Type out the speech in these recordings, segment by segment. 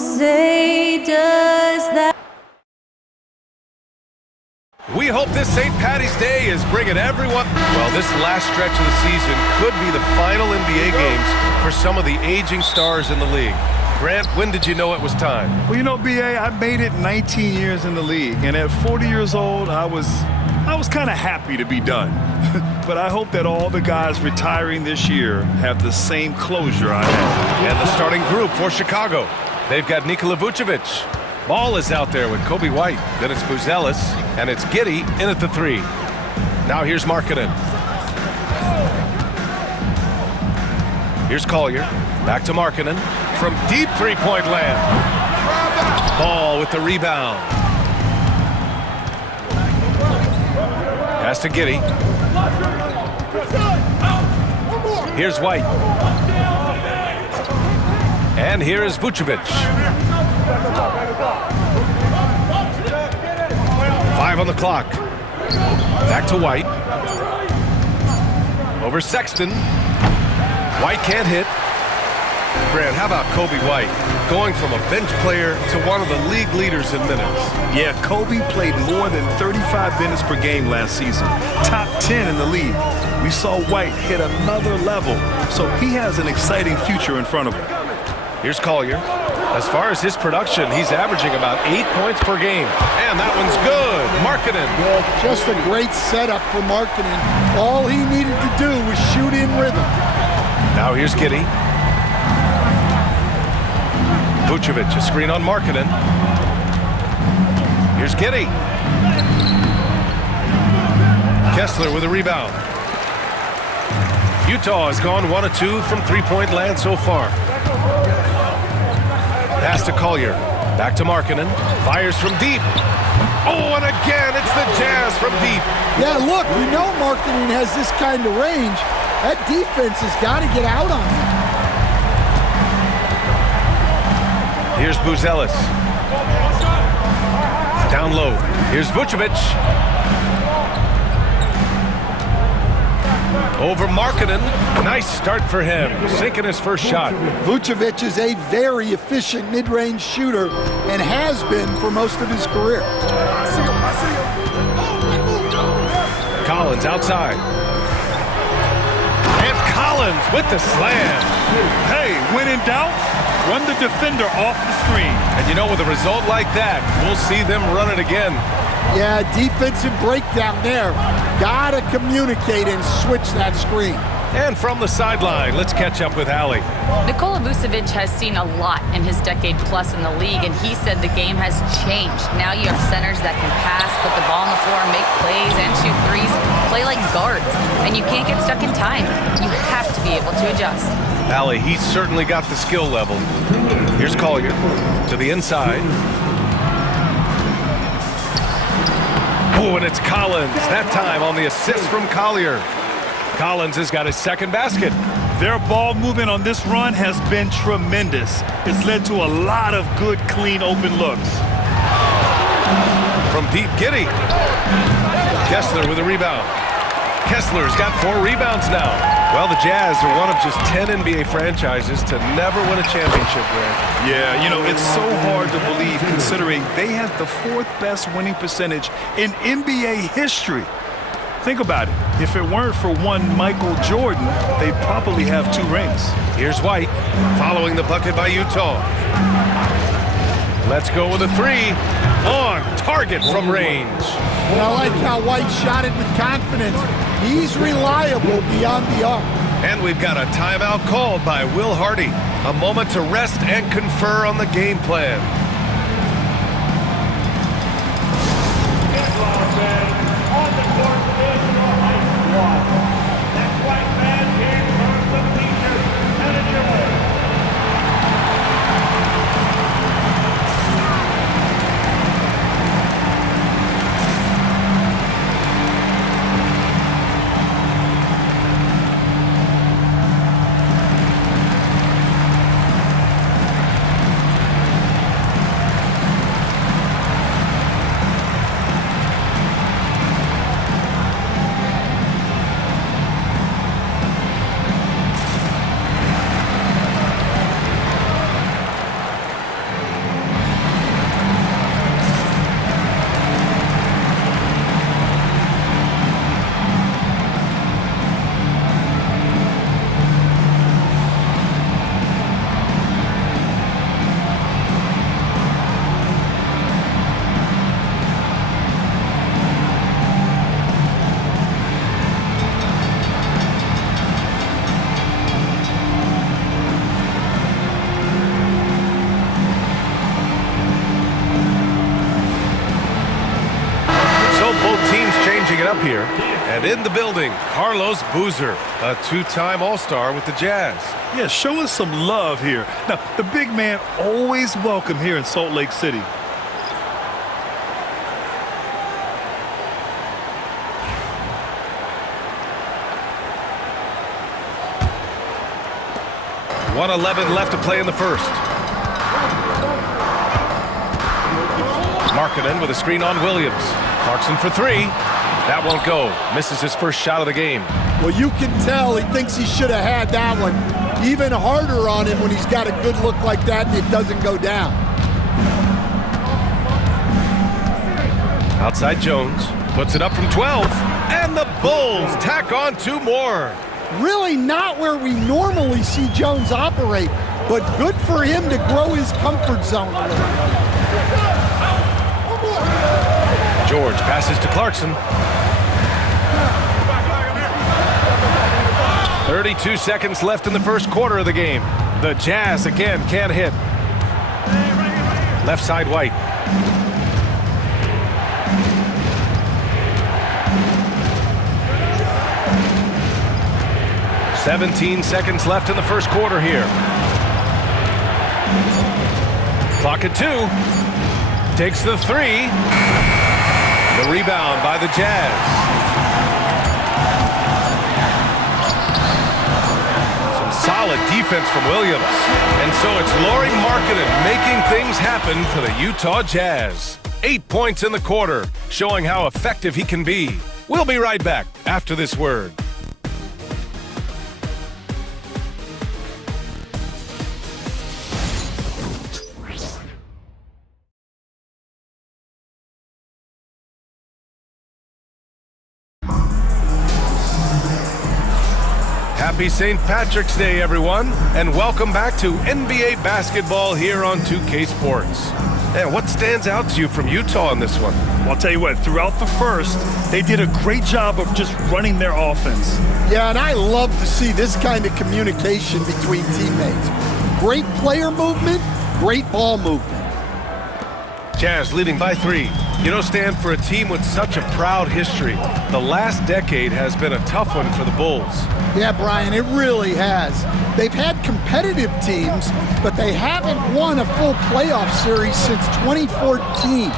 say does that. We hope this St. Paddy's Day is bringing everyone... Well, this last stretch of the season could be the final NBA games for some of the aging stars in the league. Grant, when did you know it was time? Well, you know, B.A., I made it 19 years in the league, and at 40 years old, I was kind of happy to be done. But I hope that all the guys retiring this year have the same closure I had. And the starting group for Chicago. They've got Nikola Vucevic. Ball is out there with Kobe White. Then it's Buzelis, and it's Giddey in at the 3. Now here's Markkanen. Here's Collier. Back to Markkanen. From deep three-point land. Ball with the rebound. Pass to Giddey. Here's White. And here is Vucevic. 5 on the clock. Back to White. Over Sexton. White can't hit. Grant, how about Kobe White going from a bench player to one of the league leaders in minutes? Yeah, Kobe played more than 35 minutes per game last season. Top 10 in the league. We saw White hit another level, so he has an exciting future in front of him. Here's Collier. As far as his production, he's averaging about 8 points per game. And that one's good. Markkanen. Yeah, just a great setup for Markkanen. All he needed to do was shoot in rhythm. Now here's Giddey. Vucevic, a screen on Markkanen. Here's Giddey. Kessler with a rebound. Utah has gone 1 of 2 from three-point land so far. Pass to Collier. Back to Markkanen. Fires from deep. Oh, and again, it's the Jazz from deep. Yeah, look, we know Markkanen has this kind of range. That defense has got to get out on him. Here's Buzelis. Down low. Here's Vucevic. Over Markkanen. Nice start for him. Sinking his first shot. Vucevic is a very efficient mid-range shooter and has been for most of his career. Collins outside. And Collins with the slam. Hey, when in doubt, run the defender off the screen. And you know, with a result like that, we'll see them run it again. Yeah, defensive breakdown there. Gotta communicate and switch that screen. And from the sideline, let's catch up with Allie. Nikola Vucevic has seen a lot in his decade plus in the league, and he said the game has changed. Now you have centers that can pass, put the ball on the floor, make plays, and shoot threes, play like guards. And you can't get stuck in time. You have to be able to adjust. Allie, he's certainly got the skill level. Here's Collier to the inside. Oh, and it's Collins, that time on the assist from Collier. Collins has got his second basket. Their ball movement on this run has been tremendous. It's led to a lot of good, clean, open looks. From deep, Giddey. Kessler with a rebound. Kessler's got 4 rebounds now. Well, the Jazz are one of just 10 NBA franchises to never win a championship, Grant. Yeah, you know, it's so hard to believe considering they had the 4th best winning percentage in NBA history. Think about it. If it weren't for one Michael Jordan, they'd probably have 2 rings. Here's White following the bucket by Utah. Let's go with a 3 on target from range. And I like how White shot it with confidence. He's reliable beyond the arc. And we've got a timeout called by Will Hardy. A moment to rest and confer on the game plan. changing it up here. And in the building, Carlos Boozer, a two-time All-Star with the Jazz. Yeah, show us some love here. Now, the big man always welcome here in Salt Lake City. .111 left to play in the first. Markkanen with a screen on Williams. Clarkson for three. That won't go. Misses his first shot of the game. Well, you can tell he thinks he should have had that one. Even harder on him when he's got a good look like that and it doesn't go down. Outside Jones. Puts it up from 12. And the Bulls tack on two more. Really not where we normally see Jones operate, but good for him to grow his comfort zone a little. George passes to Clarkson. 32 seconds left in the first quarter of the game. The Jazz again can't hit. Left side White. .17 seconds left in the first quarter here. Clock at 2. Takes the three. The rebound by the Jazz. Some solid defense from Williams. And so it's Lauri Markkanen making things happen for the Utah Jazz. 8 points in the quarter, showing how effective he can be. We'll be right back after this word. Happy St. Patrick's Day, everyone, and welcome back to NBA basketball here on 2K Sports. And what stands out to you from Utah in this one? Well, I'll tell you what, throughout the first, they did a great job of just running their offense. Yeah, and I love to see this kind of communication between teammates. Great player movement, great ball movement. Jazz leading by 3. You know, Stan, for a team with such a proud history, the last decade has been a tough one for the Bulls. Yeah, Brian, it really has. They've had competitive teams, but they haven't won a full playoff series since 2014.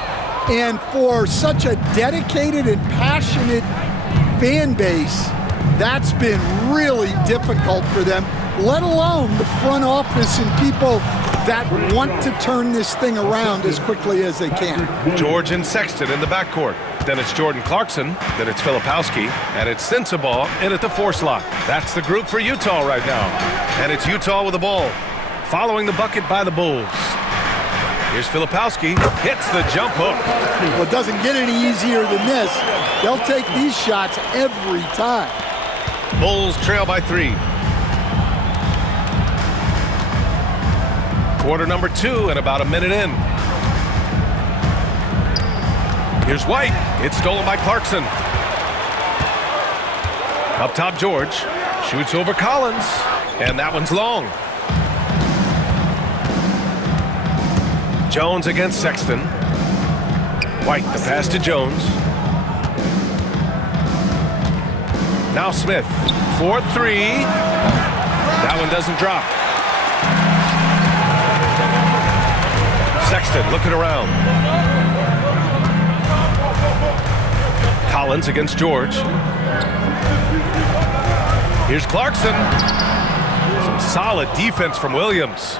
And for such a dedicated and passionate fan base, that's been really difficult for them, let alone the front office and people that want to turn this thing around as quickly as they can. George and Sexton in the backcourt. Then it's Jordan Clarkson. Then it's Filipowski. And it's Sensabaugh in at the 4 slot. That's the group for Utah right now. And it's Utah with the ball. Following the bucket by the Bulls. Here's Filipowski. Hits the jump hook. Well, it doesn't get any easier than this. They'll take these shots every time. Bulls trail by 3. Quarter number 2 and about a minute in. Here's White. It's stolen by Clarkson. Up top, George. Shoots over Collins. And that one's long. Jones against Sexton. White, the pass to Jones. Now Smith. 4-3. That one doesn't drop. Sexton looking around. Collins against George. Here's Clarkson. Some solid defense from Williams.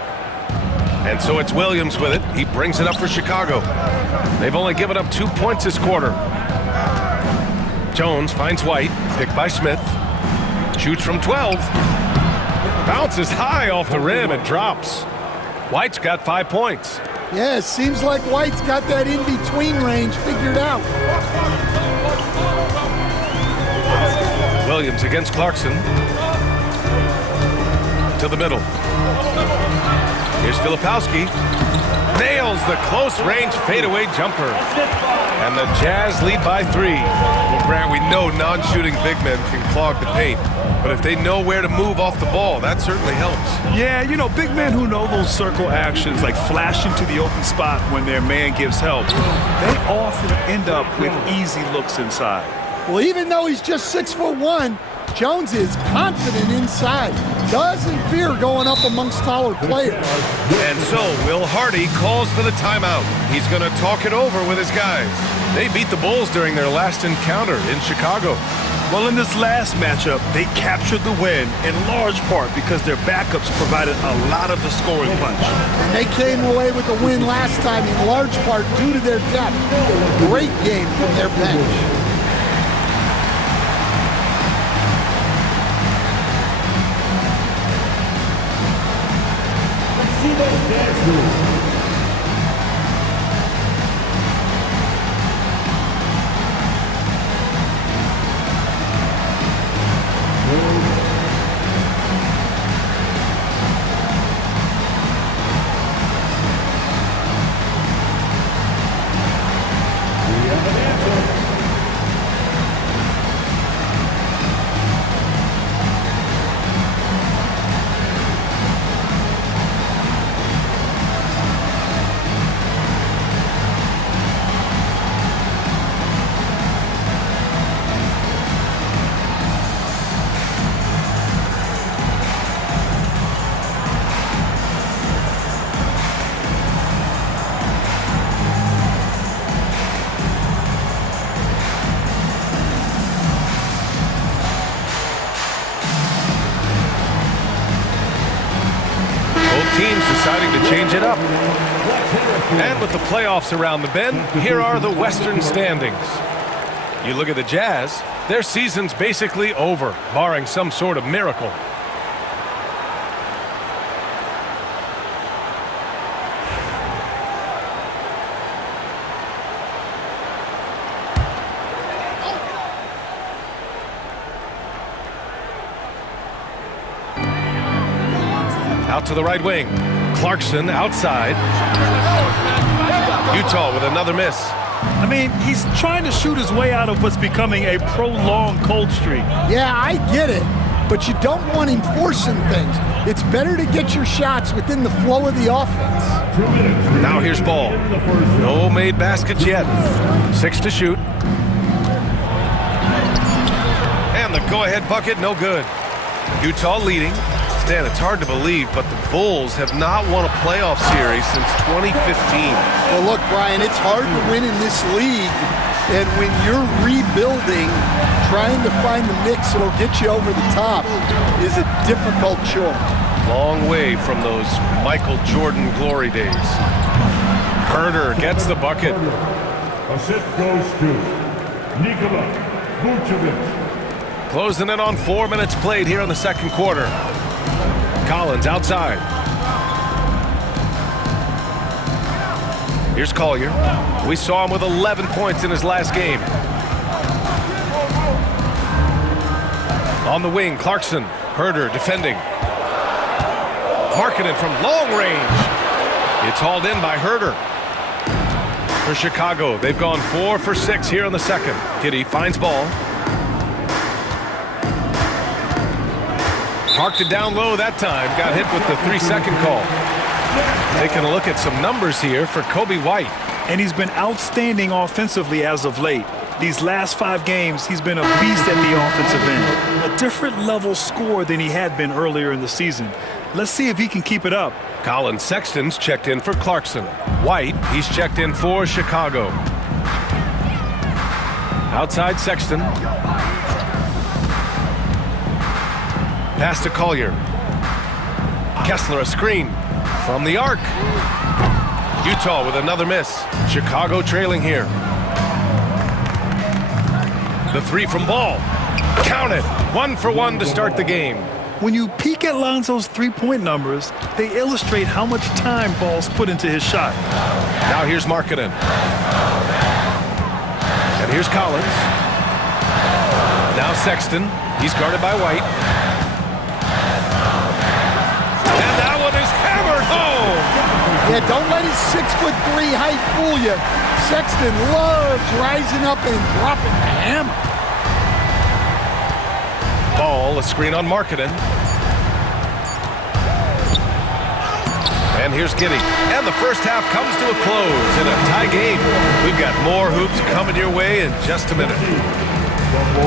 And so it's Williams with it. He brings it up for Chicago. They've only given up 2 points this quarter. Jones finds White, picked by Smith. Shoots from 12. Bounces high off the rim and drops. White's got 5 points. Yeah, it seems like White's got that in-between range figured out. Williams against Clarkson. To the middle. Here's Filipowski. Nails the close-range fadeaway jumper. And the Jazz lead by 3. Well, Grant, we know non-shooting big men can clog the paint. But if they know where to move off the ball, that certainly helps. Yeah, you know, big men who know those circle actions, like flashing to the open spot when their man gives help, they often end up with easy looks inside. Well, even though he's just 6'1", Jones is confident inside. Doesn't fear going up amongst taller players. And so Will Hardy calls for the timeout. He's going to talk it over with his guys. They beat the Bulls during their last encounter in Chicago. Well, in this last matchup, they captured the win in large part because their backups provided a lot of the scoring punch. And they came away with the win last time in large part due to their depth. Great game from their bench. Teams deciding to change it up. And with the playoffs around the bend, here are the Western standings. You look at the Jazz, their season's basically over, barring some sort of miracle. Out to the right wing. Clarkson outside. Utah with another miss. I mean, he's trying to shoot his way out of what's becoming a prolonged cold streak. Yeah, I get it, but you don't want him forcing things. It's better to get your shots within the flow of the offense. Now here's Ball. No made baskets yet. 6 to shoot. And the go-ahead bucket, no good. Utah leading. Stan, it's hard to believe, but the Bulls have not won a playoff series since 2015. Well, look, Brian, it's hard to win in this league, and when you're rebuilding, trying to find the mix that'll get you over the top is a difficult chore. Long way from those Michael Jordan glory days. Herder gets the bucket. Assist goes to Nikola Vucevic. Closing in on 4 minutes played here in the second quarter. Collins outside. Here's Collier. We saw him with 11 points in his last game. On the wing, Clarkson. Herder defending. Markkanen from long range. It's hauled in by Herder. For Chicago, they've gone 4 for 6 here in the second. Giddey finds Ball. Parked it down low that time. Got hit with the 3-second call. Taking a look at some numbers here for Coby White. And he's been outstanding offensively as of late. These last 5 games, he's been a beast at the offensive end. A different level score than he had been earlier in the season. Let's see if he can keep it up. Colin Sexton's checked in for Clarkson. White, he's checked in for Chicago. Outside Sexton. Pass to Collier. Kessler a screen from the arc. Utah with another miss. Chicago trailing here. The 3 from Ball. Count it. 1 for 1 to start the game. When you peek at Lonzo's three-point numbers, they illustrate how much time Ball's put into his shot. Now here's Markkanen. And here's Collins. Now Sexton. He's guarded by White. And that one is hammered home. Yeah, don't let his 6'3" height fool you. Sexton loves rising up and dropping the hammer. Ball, a screen on Markkanen. And here's Giddey. And the first half comes to a close in a tie game. We've got more hoops coming your way in just a minute. Number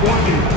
20.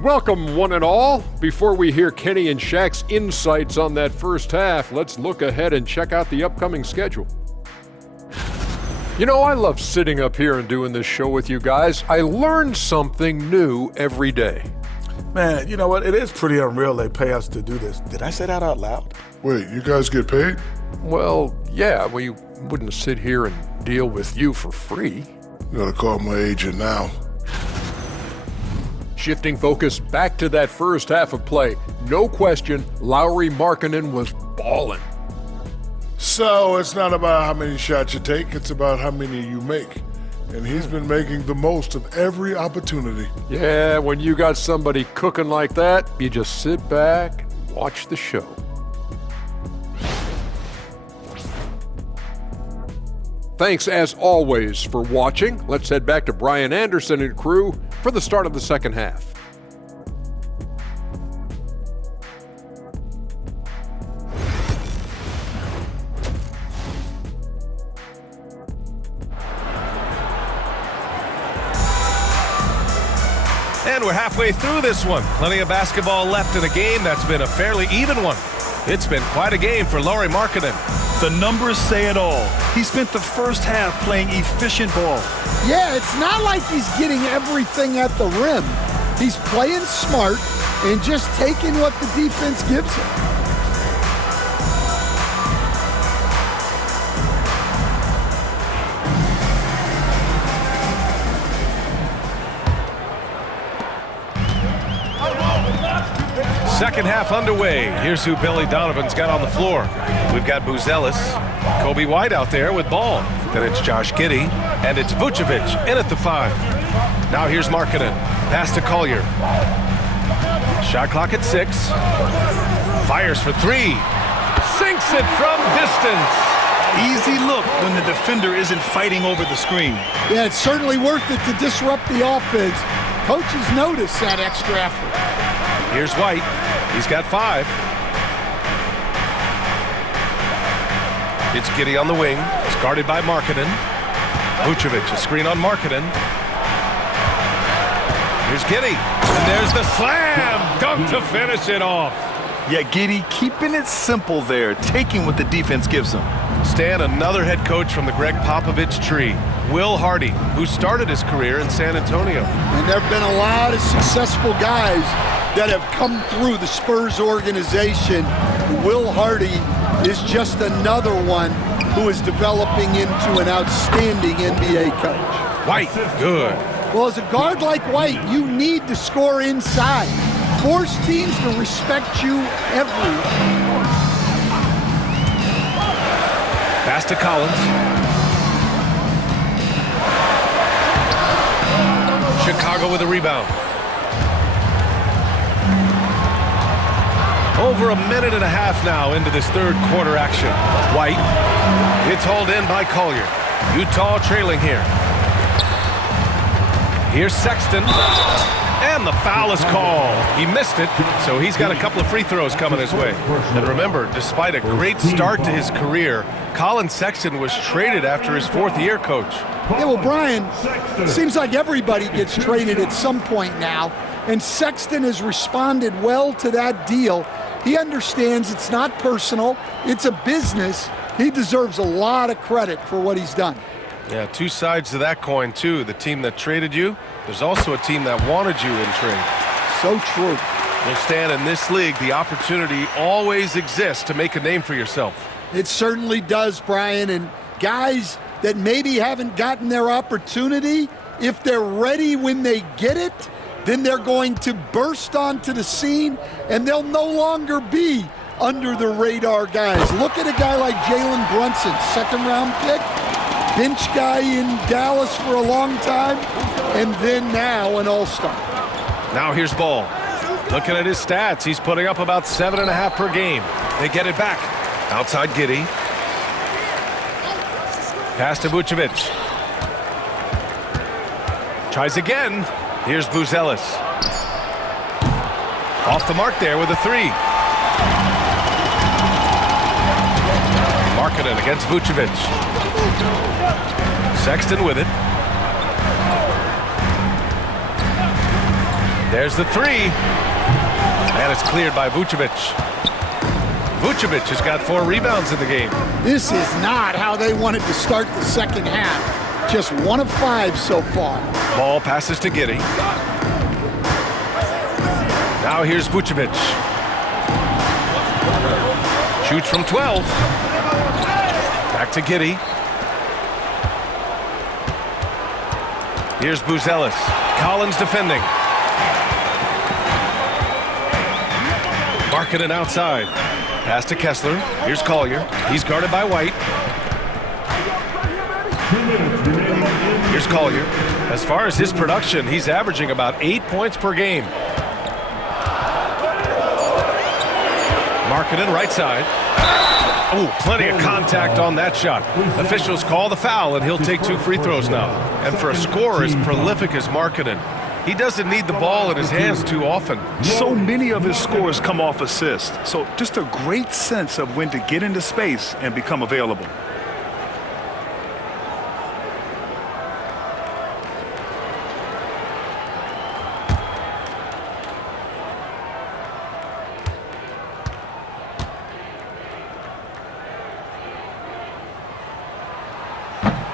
Welcome, one and all. Before we hear Kenny and Shaq's insights on that first half, let's look ahead and check out the upcoming schedule. You know, I love sitting up here and doing this show with you guys. I learn something new every day. Man, you know what? It is pretty unreal they pay us to do this. Did I say that out loud? Wait, you guys get paid? Well, yeah, we wouldn't sit here and deal with you for free. You gotta call my agent now. Shifting focus back to that first half of play. No question, Lauri Markkanen was ballin'. So it's not about how many shots you take, it's about how many you make. And he's been making the most of every opportunity. Yeah, when you got somebody cooking like that, you just sit back and watch the show. Thanks, as always, for watching. Let's head back to Brian Anderson and crew for the start of the second half. And we're halfway through this one. Plenty of basketball left in a game that's been a fairly even one. It's been quite a game for Lauri Markkanen. The numbers say it all. He spent the first half playing efficient ball. Yeah, it's not like he's getting everything at the rim. He's playing smart and just taking what the defense gives him. Second half underway. Here's who Billy Donovan's got on the floor. We've got Buzelis, Kobe White out there with ball. Then it's Josh Giddey, and it's Vucevic in at the 5. Now here's Markkanen. Pass to Collier. Shot clock at 6. Fires for 3. Sinks it from distance. Easy look when the defender isn't fighting over the screen. Yeah, it's certainly worth it to disrupt the offense. Coaches notice that extra effort. Here's White. He's got 5. It's Giddey on the wing. It's guarded by Markkanen. Vucevic, a screen on Markkanen. Here's Giddey. And there's the slam. Dunk to finish it off. Yeah, Giddey keeping it simple there, taking what the defense gives him. Stan, another head coach from the Greg Popovich tree. Will Hardy, who started his career in San Antonio. And there have been a lot of successful guys that have come through the Spurs organization. Will Hardy is just another one who is developing into an outstanding NBA coach. White, good. Well, as a guard like White, you need to score inside. Force teams to respect you everywhere. Pass to Collins. Chicago with a rebound. Over a minute and a half now into this third quarter action. White. It's hauled in by Collier. Utah trailing here. Here's Sexton. And the foul is called. He missed it, so he's got a couple of free throws coming his way. And remember, despite a great start to his career, Colin Sexton was traded after his 4th year, Coach. Yeah, well, Brian, it seems like everybody gets traded at some point now, and Sexton has responded well to that deal. He understands it's not personal, it's a business. He deserves a lot of credit for what he's done. Yeah, 2 sides to that coin, too. The team that traded you, there's also a team that wanted you in trade. So true. Well, Stan, in this league, the opportunity always exists to make a name for yourself. It certainly does, Brian, and guys that maybe haven't gotten their opportunity, if they're ready when they get it, then they're going to burst onto the scene, and they'll no longer be under the radar guys. Look at a guy like Jalen Brunson, 2nd-round pick, bench guy in Dallas for a long time, and then now an all-star. Now here's Ball. Looking at his stats, he's putting up about 7.5 per game. They get it back. Outside Giddey. Pass to Vucevic. Tries again. Here's Buzelis. Off the mark there with a three. Markkanen against Vucevic. Sexton with it. There's the three. And it's cleared by Vucevic. Vucevic has got 4 rebounds in the game. This is not how they wanted to start the second half. Just 1 of 5 so far. Ball passes to Giddey. Now here's Vucevic. Shoots from 12. Back to Giddey. Here's Buzelis. Collins defending. Markkanen outside. Pass to Kessler. Here's Collier. He's guarded by White. Here's Collier. As far as his production, he's averaging about 8 points per game. Markkanen right side. Oh, plenty of contact on that shot. Officials call the foul, and he'll take 2 free throws now. And for a scorer as prolific as Markkanen, he doesn't need the ball in his hands too often. So many of his scores come off assists. So just a great sense of when to get into space and become available.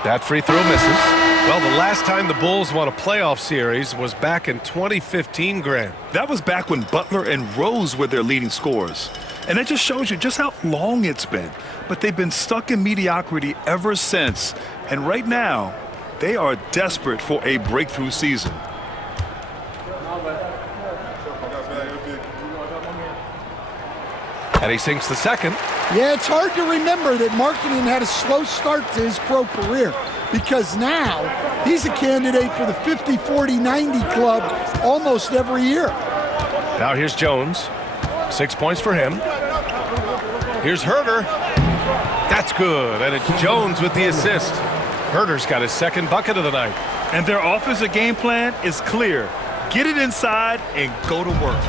That free throw misses. Well, the last time the Bulls won a playoff series was back in 2015, Grant. That was back when Butler and Rose were their leading scorers. And that just shows you just how long it's been. But they've been stuck in mediocrity ever since. And right now, they are desperate for a breakthrough season. And he sinks the second. Yeah, it's hard to remember that Markkanen had a slow start to his pro career, because now he's a candidate for the 50, 40, 90 club almost every year. Now here's Jones. 6 points for him. Here's Herter. That's good. And it's Jones with the assist. Herter's got his second bucket of the night. And their offensive game plan is clear. Get it inside and go to work.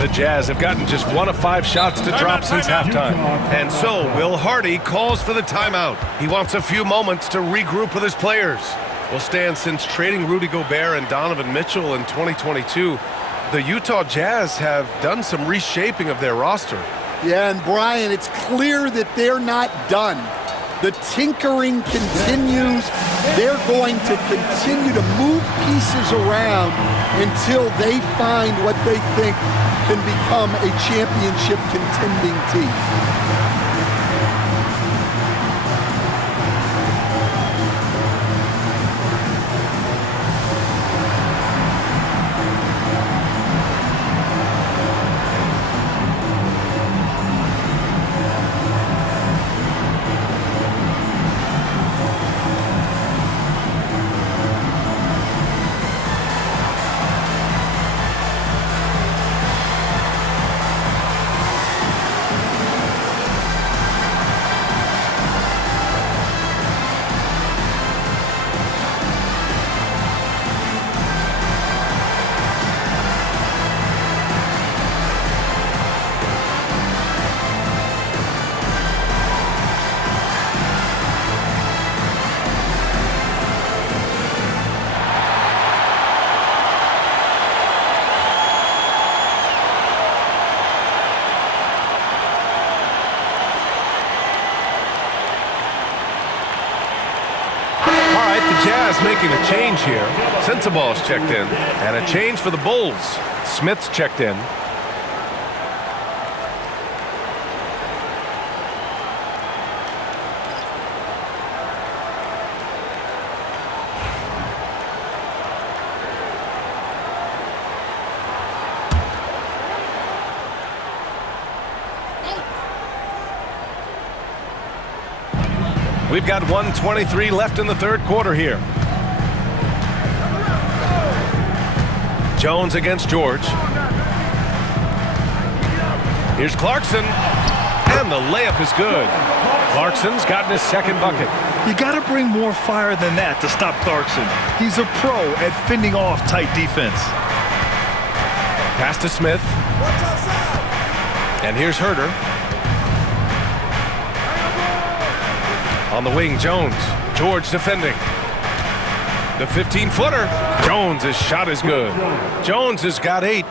The Jazz have gotten just 1 of 5 shots to drop since halftime. And so Will Hardy calls for the timeout. He wants a few moments to regroup with his players. Well, Stan, since trading Rudy Gobert and Donovan Mitchell in 2022, the Utah Jazz have done some reshaping of their roster. Yeah, and Brian, it's clear that they're not done. The tinkering continues. They're going to continue to move pieces around until they find what they think can become a championship contending team. Making a change here. Sensabaugh's checked in. And a change for the Bulls. Smith's checked in. We've got 1:23 left in the third quarter here. Jones against George. Here's Clarkson, and the layup is good. Clarkson's gotten his second bucket. You got to bring more fire than that to stop Clarkson. He's a pro at fending off tight defense. Pass to Smith. And here's Herter. On the wing, Jones. George defending. The 15-footer. Jones' shot is good. Jones has got 8.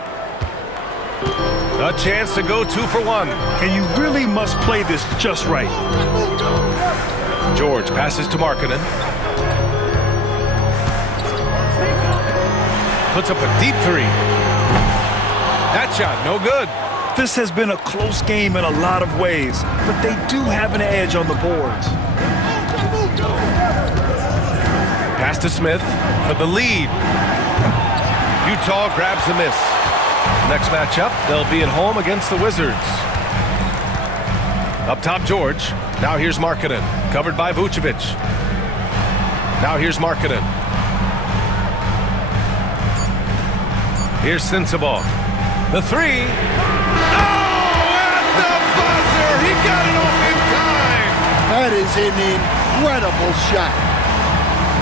A chance to go 2 for 1. And you really must play this just right. George passes to Markkanen. Puts up a deep 3. That shot, no good. This has been a close game in a lot of ways, but they do have an edge on the boards. Pass to Smith for the lead. Utah grabs the miss. Next matchup, they'll be at home against the Wizards. Up top, George. Now here's Markkanen, covered by Vucevic. Now here's Markkanen. Here's Sensabaugh. The 3. Oh, at the buzzer! He got it off in time! That is an incredible shot.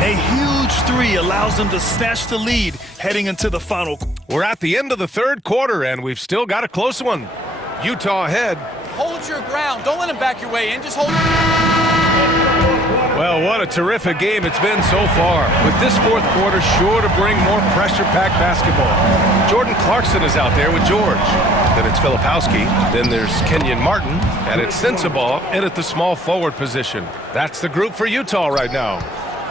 A huge 3 allows them to snatch the lead heading into the final. We're at the end of the third quarter, and we've still got a close one. Utah ahead. Hold your ground. Don't let him back your way in. Just hold. Well, what a terrific game it's been so far. With this fourth quarter sure to bring more pressure-packed basketball. Jordan Clarkson is out there with George. Then it's Filipowski. Then there's Kenyon Martin. And it's Sensabaugh in at the small forward position. That's the group for Utah right now.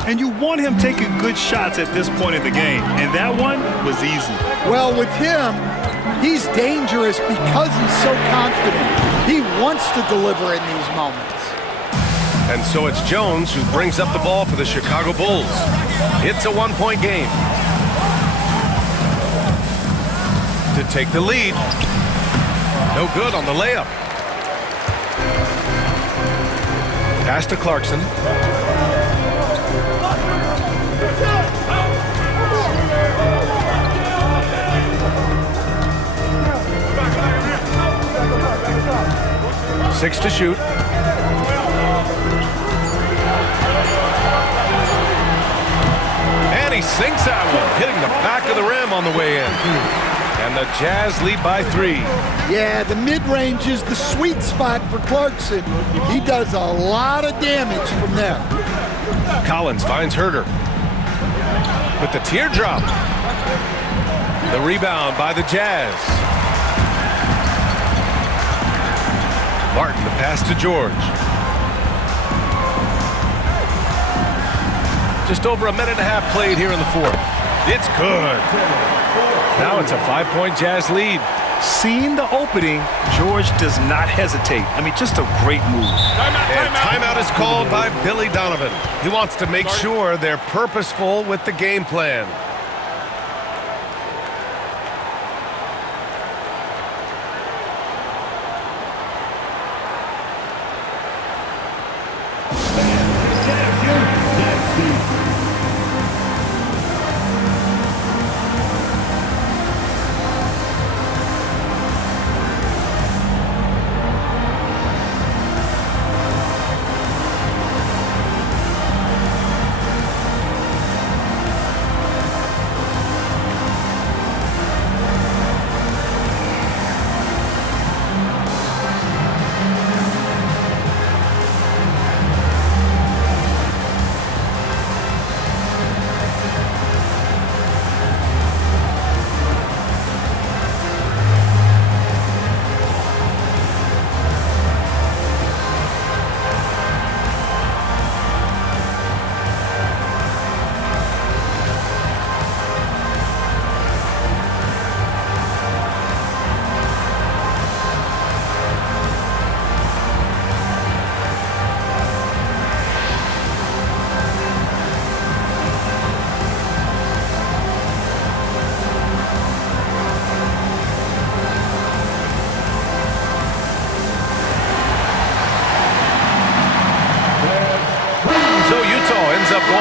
And you want him taking good shots at this point in the game. And that one was easy. Well, with him, he's dangerous because he's so confident. He wants to deliver in these moments. And so it's Jones who brings up the ball for the Chicago Bulls. It's a one-point game. To take the lead. No good on the layup. Pass to Clarkson. Six to shoot. And he sinks that one, hitting the back of the rim on the way in. And the Jazz lead by 3. Yeah, the mid-range is the sweet spot for Clarkson. He does a lot of damage from there. Collins finds Herter. With the teardrop. The rebound by the Jazz. Martin, the pass to George. Just over a minute and a half played here in the fourth. It's good. Now it's a 5-point Jazz lead. Seeing the opening, George does not hesitate. I mean, just a great move. And timeout is called by Billy Donovan. He wants to make sure they're purposeful with the game plan.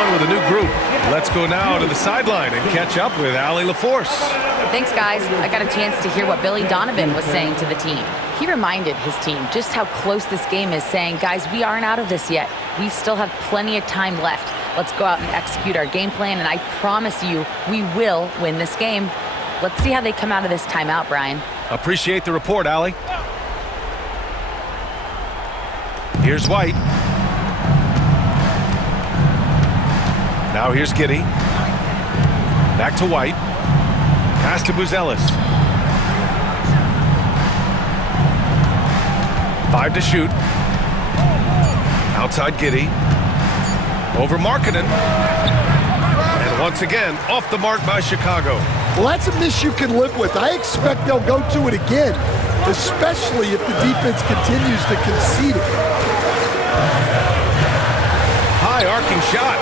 on with a new group. Let's go now to the sideline and catch up with Allie LaForce. Thanks, guys. I got a chance to hear what Billy Donovan was saying to the team. He reminded his team just how close this game is, saying, guys, we aren't out of this yet. We still have plenty of time left. Let's go out and execute our game plan, and I promise you, we will win this game. Let's see how they come out of this timeout, Brian. Appreciate the report, Allie. Here's White. Now here's Giddey. Back to White. Pass to Buzelis. 5 to shoot. Outside Giddey. Over Markkanen. And once again, off the mark by Chicago. Well, that's a miss you can live with. I expect they'll go to it again, especially if the defense continues to concede it. High arcing shot.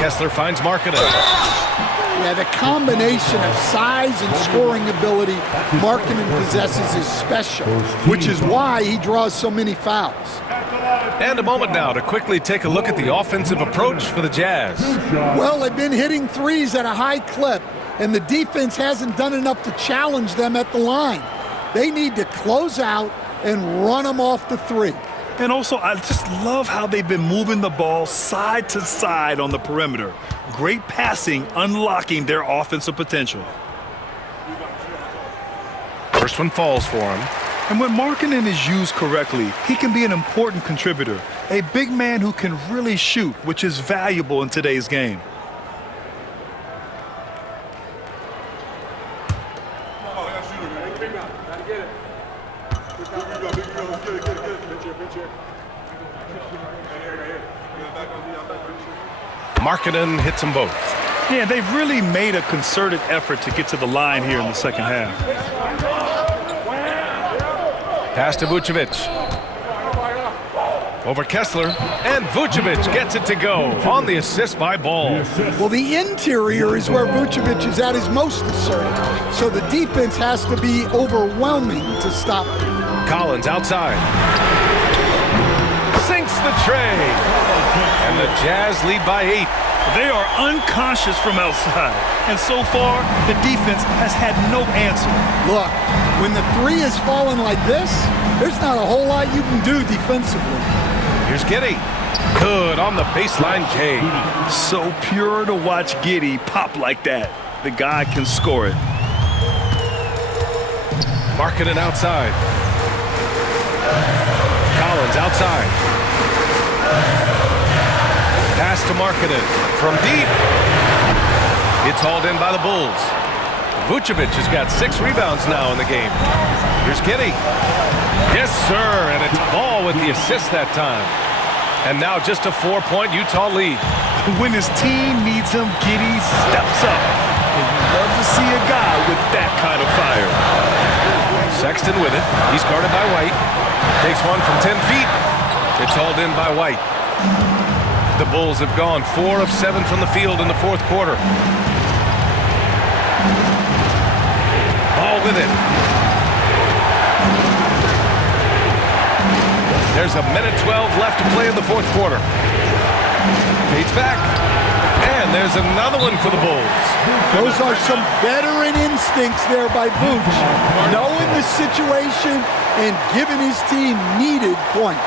Kessler finds Markkanen. Yeah, the combination of size and scoring ability Markkanen possesses is special, which is why he draws so many fouls. And a moment now to quickly take a look at the offensive approach for the Jazz. Well, they've been hitting threes at a high clip, and the defense hasn't done enough to challenge them at the line. They need to close out and run them off the three. And also, I just love how they've been moving the ball side to side on the perimeter. Great passing, unlocking their offensive potential. First one falls for him. And when Markkanen is used correctly, he can be an important contributor. A big man who can really shoot, which is valuable in today's game. Markkanen hits them both. Yeah, they've really made a concerted effort to get to the line here in the second half. Pass to Vucevic. Over Kessler, and Vucevic gets it to go on the assist by Ball. Well, the interior is where Vucevic is at his most assertive, so the defense has to be overwhelming to stop him. Collins outside. Sinks the tray. And the Jazz lead by 8. They are unconscious from outside, and so far, the defense has had no answer. Look, when the three is falling like this, there's not a whole lot you can do defensively. Here's Giddey. Good on the baseline, Jay. So pure to watch Giddey pop like that. The guy can score it. Markkanen outside. Collins outside. Pass to Markkanen from deep. It's hauled in by the Bulls. Vucevic has got 6 rebounds now in the game. Here's Giddey. Yes, sir, and it's Ball with the assist that time. And now just a 4-point Utah lead. When his team needs him, Giddey steps up. And you love to see a guy with that kind of fire. Sexton with it. He's guarded by White. Takes one from 10 feet. It's hauled in by White. The Bulls have gone 4 of 7 from the field in the fourth quarter. Ball with it. There's a minute 12 left to play in the fourth quarter. Fades back. And there's another one for the Bulls. Those are some veteran instincts there by Vooch, knowing the situation and giving his team needed points.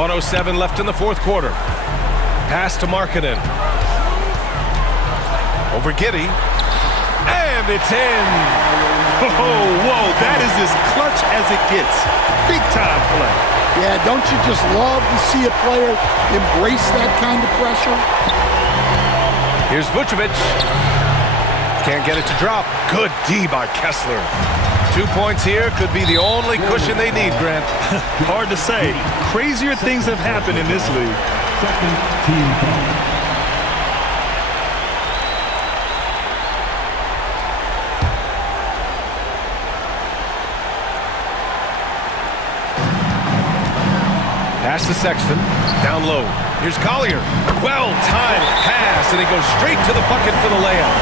1:07 left in the fourth quarter. Pass to Markkanen. Over Giddey. And it's in. Oh, whoa, that is as clutch as it gets. Big time play. Yeah, don't you just love to see a player embrace that kind of pressure? Here's Vucevic. Can't get it to drop. Good D by Kessler. 2 points here could be the only cushion they need, Grant. Hard to say. Crazier things have happened in this league. Second team foul. Pass to Sexton. Down low. Here's Collier. Well-timed pass, and he goes straight to the bucket for the layup.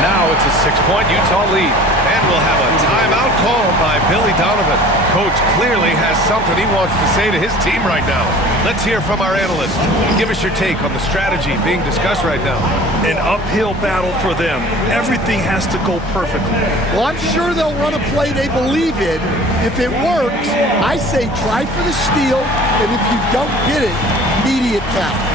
Now it's a 6-point Utah lead. And we'll have a timeout called by Billy Donovan. Coach clearly has something he wants to say to his team right now. Let's hear from our analyst. Give us your take on the strategy being discussed right now. An uphill battle for them. Everything has to go perfectly. Well, I'm sure they'll run a play they believe in. If it works, I say try for the steal, and if you don't get it, immediate foul.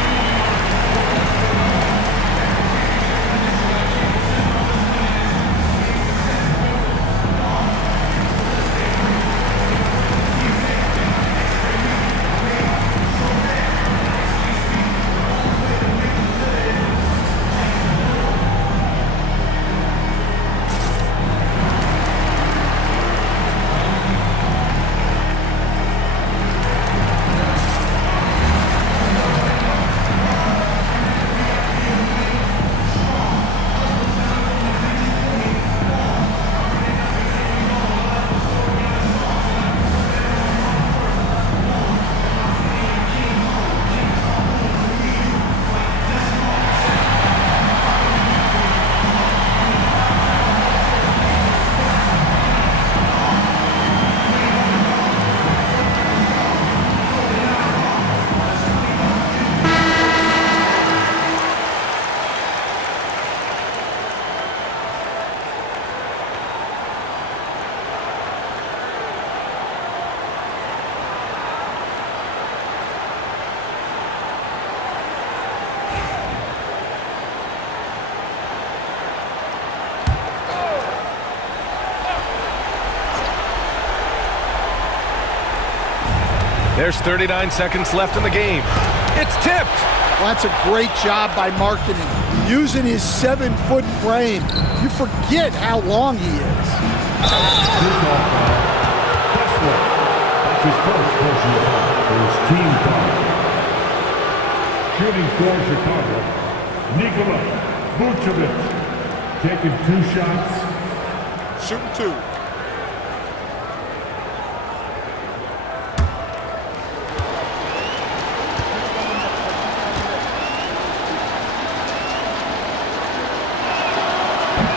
There's 39 seconds left in the game. It's tipped. Well, that's a great job by Markkanen. Using his 7-foot frame. You forget how long he is. Kessler. That's his first personal foul for his team foul. Shooting for Chicago, Nikola Vucevic. Taking 2 shots. Shooting 2.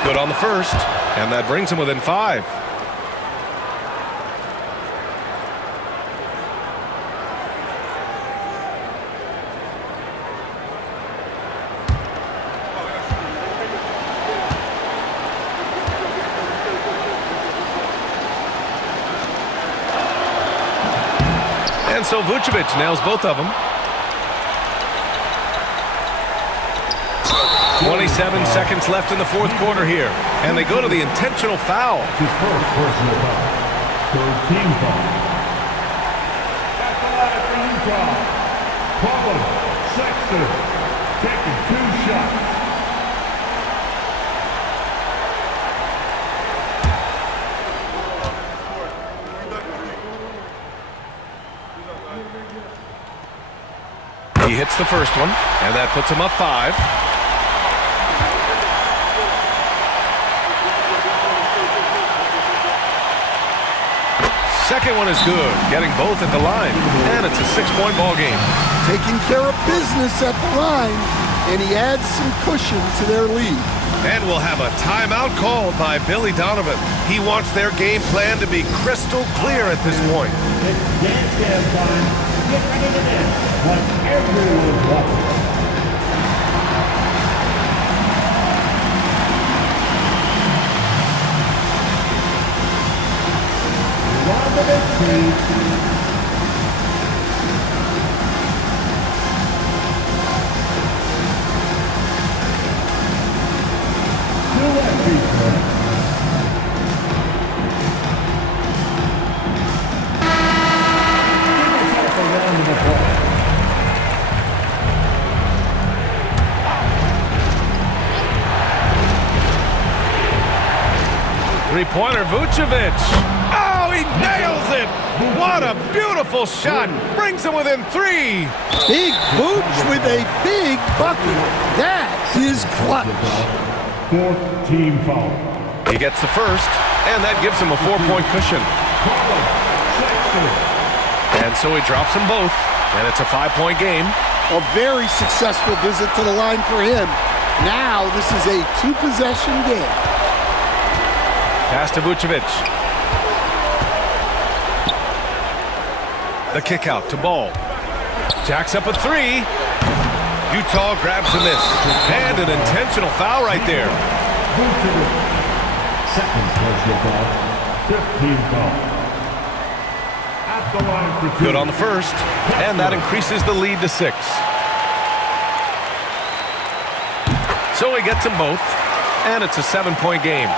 Good on the first, and that brings him within 5. And so Vucevic nails both of them. 27 seconds left in the fourth quarter here. And they go to the intentional foul. His first personal foul. Third team foul. That's the line for Utah. Collin Sexton taking 2 shots. He hits the first one, and that puts him up 5. Second one is good, getting both at the line, and it's a 6-point ball game. Taking care of business at the line, and he adds some cushion to their lead. And we'll have a timeout called by Billy Donovan. He wants their game plan to be crystal clear at this point. It's dance time. Get ready to dance like everyone wants. three-pointer, Vucevic. Oh, he nails it! What a beautiful shot! Brings him within 3. Big Vooch with a big bucket. That is clutch. Fourth team foul. He gets the first, and that gives him a 4-point cushion. And so he drops them both, and it's a 5-point game. A very successful visit to the line for him. Now this is a 2-possession game. Pass to Vucevic. The kick out to Ball. Jacks up a 3. Utah grabs the miss. And an intentional foul right there. Second personal foul. 15 foul. At the line for 2. Good on the first. And that increases the lead to 6. So he gets them both. And it's a 7-point game.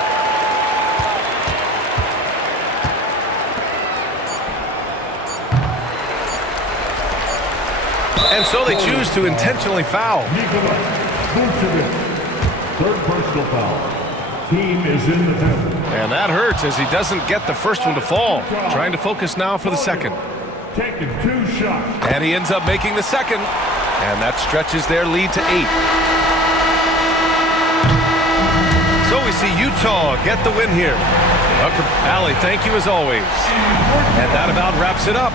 And so they choose to intentionally foul. Nikola Vucevic. Third personal foul. Team is in the penalty. And that hurts as he doesn't get the first one to fall. Trying to focus now for the second. Taking 2 shots. And he ends up making the second. And that stretches their lead to 8. So we see Utah get the win here. Welcome, Allie, thank you as always. And that about wraps it up.